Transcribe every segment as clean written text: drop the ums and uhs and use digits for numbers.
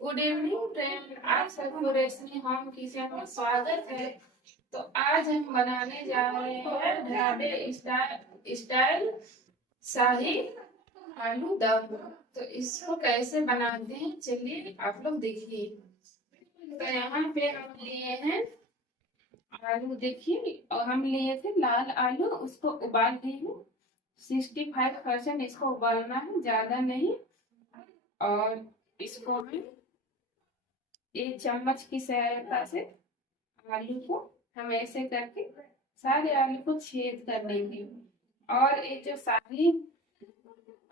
Good evening friend, आप सबको रेशमी होम किचन में स्वागत है। तो आज हम बनाने जा रहे हैं ढाबे स्टाइल शाही आलू दम। तो इसको कैसे बनाते हैं चलिए आप लोग देखिए। तो यहाँ पे हम लिए हैं आलू, देखिए, और हम लिए थे लाल आलू, उसको उबाल लिए हैं। 65% इसको उबालना है, ज्यादा नहीं। और इसको हम एक चम्मच की सहायता से आलू को हम ऐसे करके सारे आलू को छेद कर लेंगे। और ये जो शाही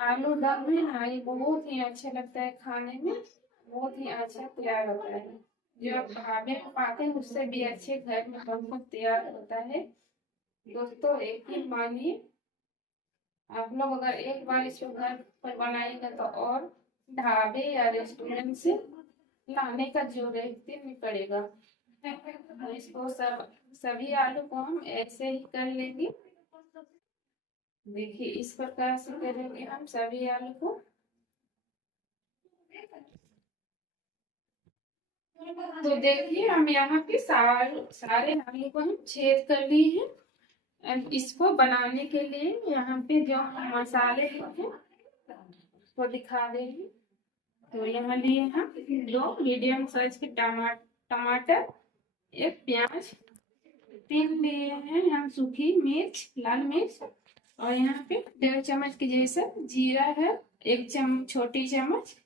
आलू दम है ना, ये बहुत ही अच्छा लगता है खाने में, बहुत ही अच्छा तैयार होता है। जो आप ढाबे में पाते हैं उससे भी अच्छे घर में बनकर तैयार होता है। दोस्तों एक ही मानिए, आप लोग अगर एक बार इसको घर पर बनाएंगे तो और ढाबे या रेस्टोरेंट से लाने का जरूरत नहीं पड़ेगा। तो इसको सभी आलू को हम ऐसे ही कर लेंगे। देखिए इस प्रकार से करेंगे हम सभी आलू को। तो देखिए हम यहाँ पे सारे आलू को हम छेद कर लिए हैं। अब इसको बनाने के लिए यहाँ पे जो मसाले हैं वो दिखा रहे हैं। तो यहाँ लिए हम 2 मीडियम साइज के टमाटर, एक प्याज, 3 लिए हैं हम सूखी मिर्च, लाल मिर्च, और यहाँ पे 1.5 चम्मच के जैसा जीरा है, 1 छोटी चम्मच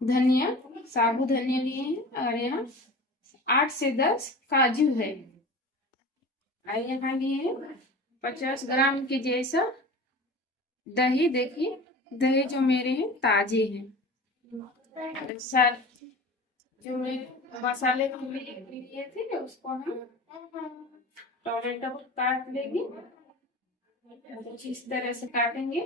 धनिया, साबुत धनिया लिए हैं, और यहाँ 8 से 10 काजू है। और यहाँ लिए 50 ग्राम के जैसा दही। देखिए दही जो मेरे हैं ताजे हैं। सर जो मेरे मसाले को लिए थे उसको हम टोमेटो को काट लेंगे, कुछ इस तरह से काटेंगे।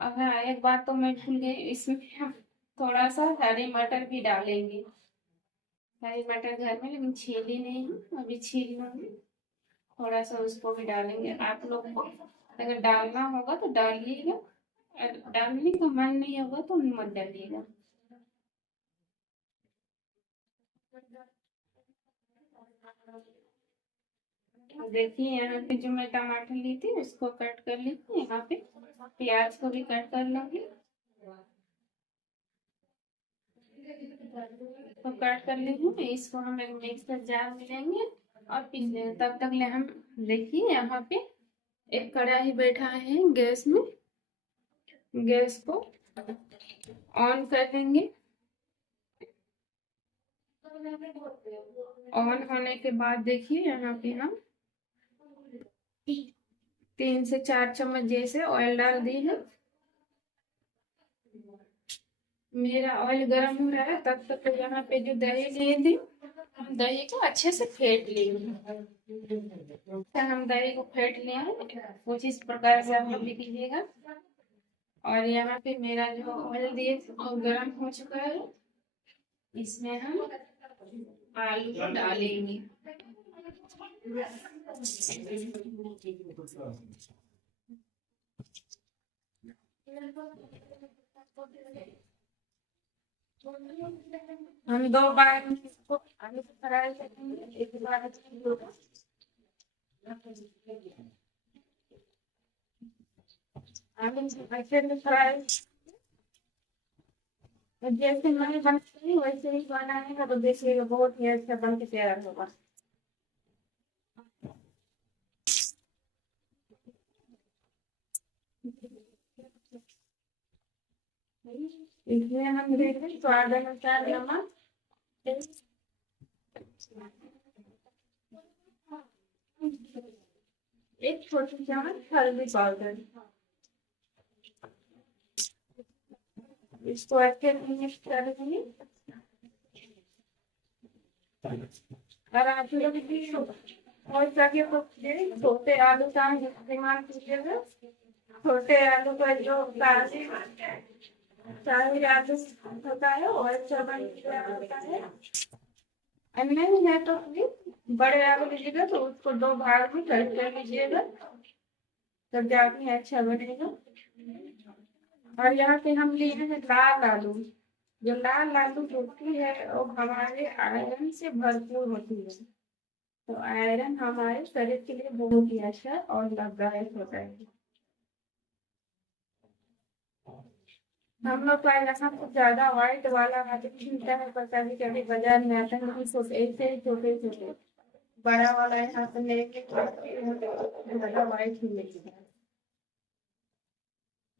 अब हाँ, एक बात तो मैं भूल गई, इसमें हम थोड़ा सा हरी मटर भी डालेंगे। हरी मटर घर में लेकिन छीली नहीं है, अभी छील लूंगी। थोड़ा सा उसको भी डालेंगे। आप लोग को अगर डालना होगा तो डालिएगा, और डालने का मन नहीं होगा तो मत डालिएगा। देखिए यहाँ पे जो मैं टमाटर ली थी उसको कट कर ली थी, यहाँ पे प्याज को भी कट कर लूंगी। तो कट कर ली हूँ, इसको हम एक मिक्सर जार में लेंगे और पीस लेंगे। तब तक ले हम देखिए यहाँ पे एक कढ़ाई बैठा है गैस में। गैस को ऑन कर देंगे। ऑन होने के बाद देखिए यहाँ पे हम 3 से 4 चम्मच जैसे ऑयल डाल दी है। मेरा ऑयल गर्म हो रहा है, तब तक तो यहाँ पे जो दही लिए थे हम दही को अच्छे से फेंट लेंगे। हम दही को फेंट लिए हैं, कुछ इस प्रकार से आप लोग भी कीजिएगा। और यहाँ पे मेरा जो ऑयल दिए थे वो गर्म हो चुका है। इसमें हम आलू को डालेंगे। हम 2 बार इसको आलू को फ्राई करेंगे, एक बार आलू अच्छे से फ्राई। जैसे मैंने बनाई वैसे ही बनाएगा तो देखिएगा बहुत ही अच्छा बन के तैयार होगा। इसमें हम देखें स्वाद अनुसार नमक, एक छोटी चम्मच हल्दी पाउडर। इसको अच्छे से मिक्स करेंगे। और आप लोग भी हो सके तो छोटे आलू का इस्तेमाल कीजिएगा। छोटे आलू का जो ताजे आलू होता है वो अच्छा बन होता है। नहीं है तो बड़े आलू लीजिएगा तो उसको 2 भाग में कट कर लीजिएगा, तब जाके अच्छा बनेगा। और यहाँ पे हम लिए हैं लाल आलू। जो लाल आलू होती है वो हमारे आयरन से भरपूर होती है। तो आयरन हमारे शरीर के लिए बहुत ही अच्छा और लाभदायक होता है। हम लोग का यहाँ कुछ ज्यादा व्हाइट वाला आलू मिलता है, पर कभी कभी बाजार में आता है लेकिन छोटे ऐसे छोटे छोटे। बड़ा वाला यहाँ पे लेके ज्यादा व्हाइट ही मिलता है।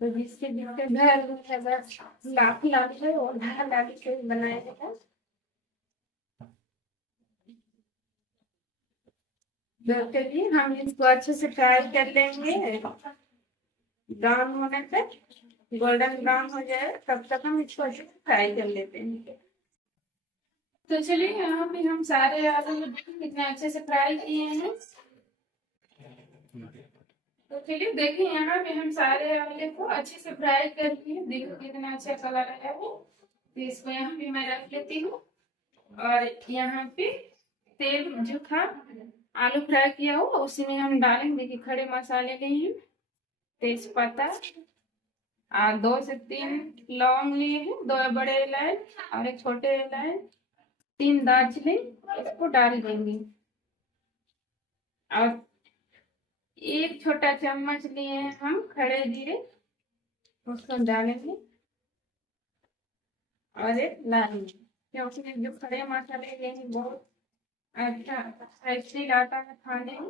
तो जिसके जिसके घर में है बस लाख लाख है और घर लाख से बनाया जाता है। तो चलिए हम इसको अच्छे से फ्राई कर लेंगे, ब्राउन होने तक, गोल्डन ब्राउन हो जाए तब तक हम इसको अच्छे से फ्राई कर लेते हैं। तो चलिए यहाँ पे हम सारे आलू कितने अच्छे से फ्राई किए हैं। तो चलिए देखिए यहाँ पे हम सारे आलू को अच्छे से फ्राई कर लिए, देखो कितना अच्छा कलर आया है। तो इसको यहाँ पे मैं रख लेती हूँ। और यहाँ पे तेल जो था आलू फ्राई किया हुआ उसी में हम डालेंगे। देखिए खड़े मसाले लिए हैं, तेज पत्ता, 2 से 3 लौंग लिए हैं, 2 बड़े इलायच और 1 छोटे इलायच, 3 दालचीनी, इसको डाल देंगे। और 1 छोटा चम्मच लिए हैं हम खड़े जीरे, उसको डालेंगे। और 1 लाल मिर्च, क्योंकि जो खड़े मसाले लिए हैं बहुत अच्छा टेस्टी आता है खाने में।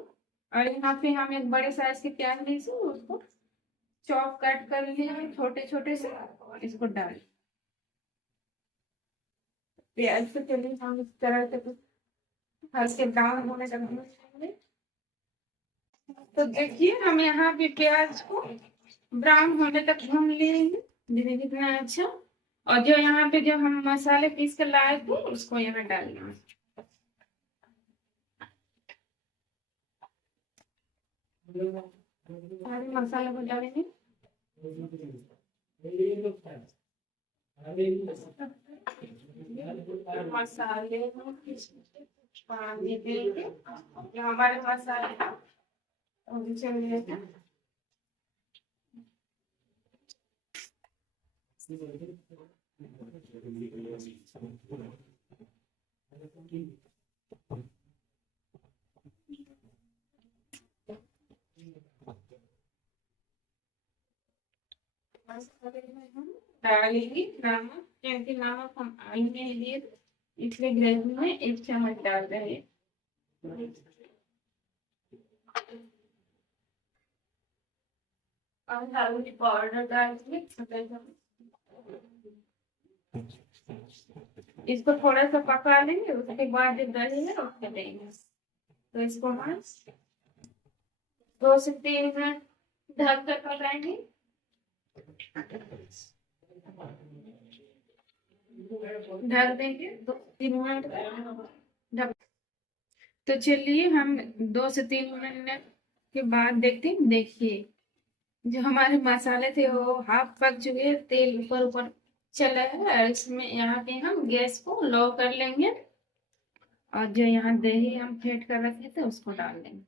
और यहाँ पे हम 1 बड़े साइज के प्याज ली से उसको चॉप कट कर लिए छोटे छोटे से, इसको डाल। प्याज को चलिए हम इस तरह से हल्के ब्राउन होने तक भूनेंगे। तो देखिए हम यहाँ पे प्याज को ब्राउन होने तक भून लेंगे। देखिए कितना अच्छा। और जो यहाँ पे जो हम मसाले पीस कर लाए थे उसको यहाँ डाल देंगे। सारे मसाले को डालेंगे। मसाले में पानी देंगे, जो हमारे मसाले चल जाएगा। मसाले में हम डालेंगे नमक, क्योंकि नमक हम आलू में लिए इसलिए ग्रेवी में 1 चम्मच डाल रहे हैं। और हल्दी पाउडर डाल के इसको थोड़ा सा पका लेंगे, उसके बाद जो दही है उसको देंगे। तो इसको हम 2 से 3 मिनट ढक कर पकाएंगे। ढक देंगे 2 से 3 मिनट ढक। तो चलिए हम 2 से 3 मिनट के बाद देखते हैं। देखिए जो हमारे मसाले थे वो हाफ पक चुके हैं, तेल ऊपर ऊपर चला है। इसमें यहाँ पे हम गैस को लो कर लेंगे और जो यहाँ दही हम फेंट कर रखे थे उसको डाल देंगे।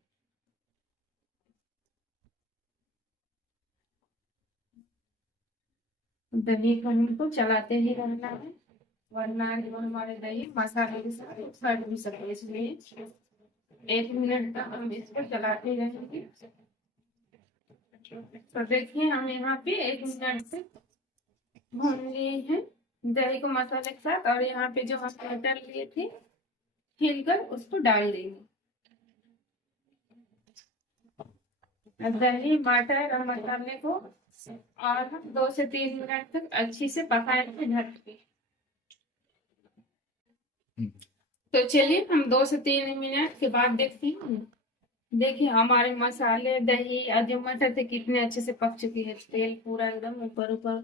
दही को हमको चलाते ही रहना है, वरना जो हमारे दही मसाले के साथ सड़ भी सके, इसलिए 1 मिनट तक हम इसको चलाते रहेंगे। तो देखिए हम यहाँ पे 1 मिनट से भून लिए हैं दही को मसाले के साथ। और यहाँ पे जो हम मटर लिए थे छीलकर उसको डाल देंगे। दही मटर और मसाले को और हम 2 से 3 मिनट तक अच्छी से पकाएंगे ढक के। तो चलिए हम 2 से 3 मिनट के बाद देखते हैं। देखिए हमारे मसाले दही और जो मटर थे कितने अच्छे से पक चुकी है, तेल पूरा एकदम ऊपर ऊपर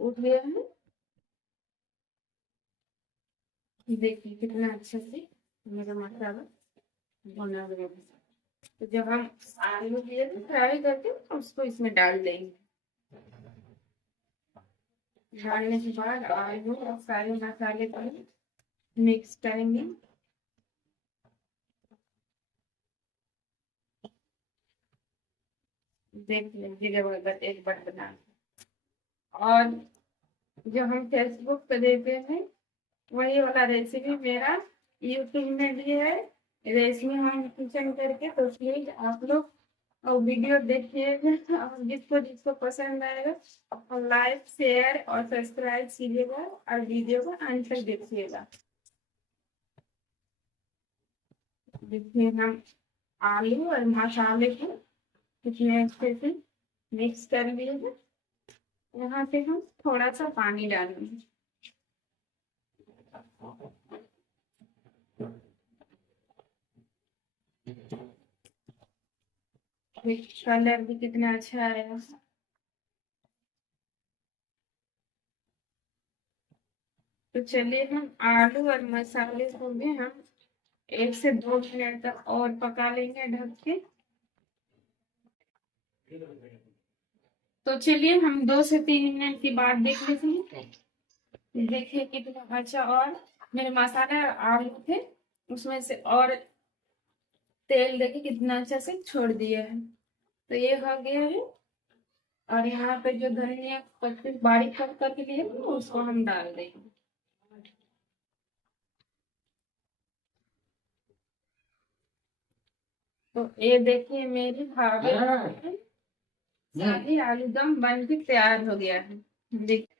उठ गया है। देखिए कितना अच्छे से मेरा मसाला भुना गया। तो जब हम आलू लिए थे फ्राई करके उसको इसमें डाल देंगे। डालने के बाद आलू और सारे मसाले को मिक्स करेंगे। देख लीजिए जब अगर एक बार बना और जो हम फेसबुक पे देते हैं वही वाला रेसिपी मेरा यूट्यूब में भी है, रेशमी होम किचन करके। तो प्लीज आप लोग और वीडियो देखिएगा और जिसको जिसको पसंद आएगा और लाइक शेयर और सब्सक्राइब कीजिएगा और वीडियो को अंत तक देखिएगा। देखिए हम आलू और मसाले को कितने अच्छे से मिक्स कर लिए हैं। यहाँ पे हम थोड़ा सा पानी डालेंगे। कलर भी कितना अच्छा आएगा। तो चलिए हम आलू और मसाले को भी हम 1 से 2 मिनट तक और पका लेंगे ढक के। तो चलिए हम 2 से 3 मिनट की बाद देख लेते हैं। देखिए कितना अच्छा और मेरे मसाले और आलू थे उसमें से और तेल देखिए कितना अच्छा से छोड़ दिया है। तो ये हो गया है। और यहाँ पे जो धनिया पत्ते बारीक कट करके लिए उसको हम डाल देंगे। तो ये देखिए मेरी भाभी शाही आलू दम बन के तैयार हो गया है। देखिए